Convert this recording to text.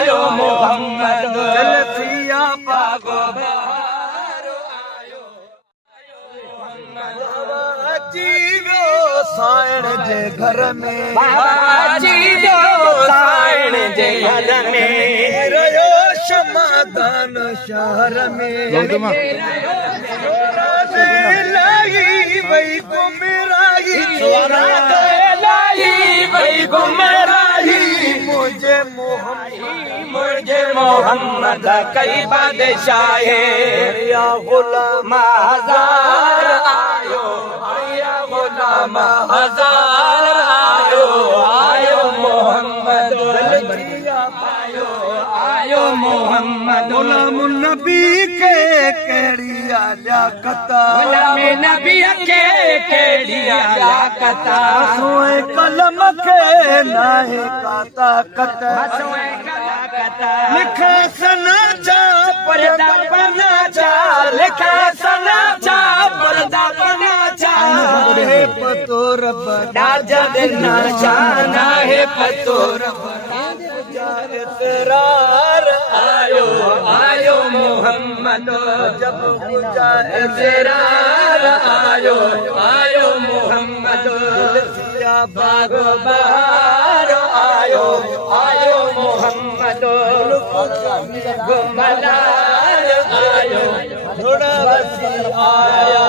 आयो मोहम्मद जलसिया बागो बहारो आयो जीवो साइण जे घर में बाबाजी जो साइण जे घर में रयो समाधान शहर में लाई वही गुमराही लाई वही गुमराही मुझे मोहम्मद कई बादशाहे या गुलाम हजार आयो या गुलाम हजार आयो मोहम्मद आयो मोहम्मद गुलाम नबी के केड़िया लियाकता गुलाम नबी के केड़िया लियाकता सोए कलम के नाहे काता कत लिखा सना जा पर्दा बना जा लिखा सना जा पर्दा बना जा है पतोर दाजा देना जाना है पतोर इतरार आयो आयो मोहम्मद जब गुजार इतरार आयो आयो मोहम्मद जलसिया बाग बहार आयो आयो मोहम्मद गुमलाल आयो थोड़ा बसी आया